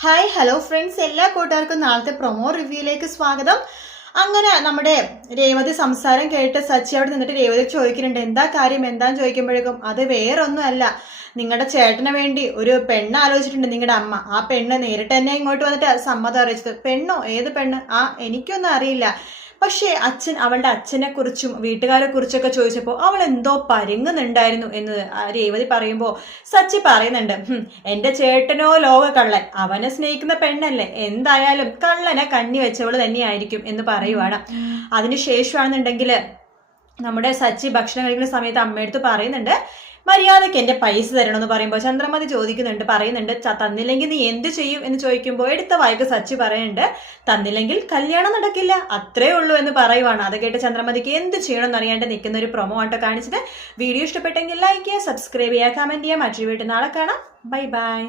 Hi hello friends എല്ലാ കൂട്ടുകാർക്കും നാളത്തെ പ്രൊമോ റിവ്യൂയിലേക്ക് സ്വാഗതം. അങ്ങനെ നമ്മുടെ രേവതി സംസാരം കേട്ട് സച്ചി അവിടെ നിന്നിട്ട് രേവതി ചോദിക്കുന്നുണ്ട് എന്താ കാര്യം? എന്താന്ന് ചോദിക്കുമ്പോഴേക്കും അത് വേറൊന്നുമല്ല. നിങ്ങളുടെ ചേട്ടന് വേണ്ടി ഒരു പെണ്ണ് ആലോചിച്ചിട്ടുണ്ട് നിങ്ങളുടെ അമ്മ. ആ പെണ്ണ് നേരിട്ട് തന്നെ ഇങ്ങോട്ട് വന്നിട്ട് സമ്മതം അറിയിച്ചത്. പെണ്ണോ? ഏത് പെണ്ണ്? ആ എനിക്കൊന്നും അറിയില്ല. പക്ഷേ അച്ഛൻ അവളുടെ അച്ഛനെ കുറിച്ചും വീട്ടുകാരെ കുറിച്ചൊക്കെ ചോദിച്ചപ്പോൾ അവൾ എന്തോ പരുങ്ങുന്നുണ്ടായിരുന്നു എന്ന് രേവതി പറയുമ്പോൾ സച്ചി പറയുന്നുണ്ട്. എന്റെ ചേട്ടനോ ലോക കള്ളൻ അവനെ സ്നേഹിക്കുന്ന പെണ്ണല്ലേ. എന്തായാലും കള്ളനെ കണ്ണി വെച്ചവൾ തന്നെയായിരിക്കും എന്ന് പറയുവാണ്. അതിനുശേഷമാണെന്നുണ്ടെങ്കിൽ നമ്മുടെ സച്ചി ഭക്ഷണം കഴിക്കുന്ന സമയത്ത് അമ്മയടുത്ത് പറയുന്നുണ്ട് മര്യാദയ്ക്ക് എന്റെ പൈസ തരണമെന്ന് പറയുമ്പോൾ ചന്ദ്രമതി ചോദിക്കുന്നുണ്ട് പറയുന്നുണ്ട് തന്നില്ലെങ്കിൽ നീ എന്ത് ചെയ്യും? എന്ന് ചോദിക്കുമ്പോൾ എടുത്ത വായിക്ക് സച്ചി പറയുന്നുണ്ട് തന്നില്ലെങ്കിൽ കല്യാണം നടക്കില്ല അത്രേ ഉള്ളൂ എന്ന് പറയുവാണ്. അത് കേട്ട് ചന്ദ്രമതിക്ക് എന്ത് ചെയ്യണം എന്നറിയാണ്ട് നിൽക്കുന്ന ഒരു പ്രൊമോ ആട്ടോ കാണിച്ചിട്ട് വീഡിയോ ഇഷ്ടപ്പെട്ടെങ്കിൽ ലൈക്ക് ചെയ്യുക സബ്സ്ക്രൈബ് ചെയ്യുക കമന്റ് ചെയ്യുക. മറ്റൊരു വീട്ടിൽ നാളെ കാണാം. Bye bye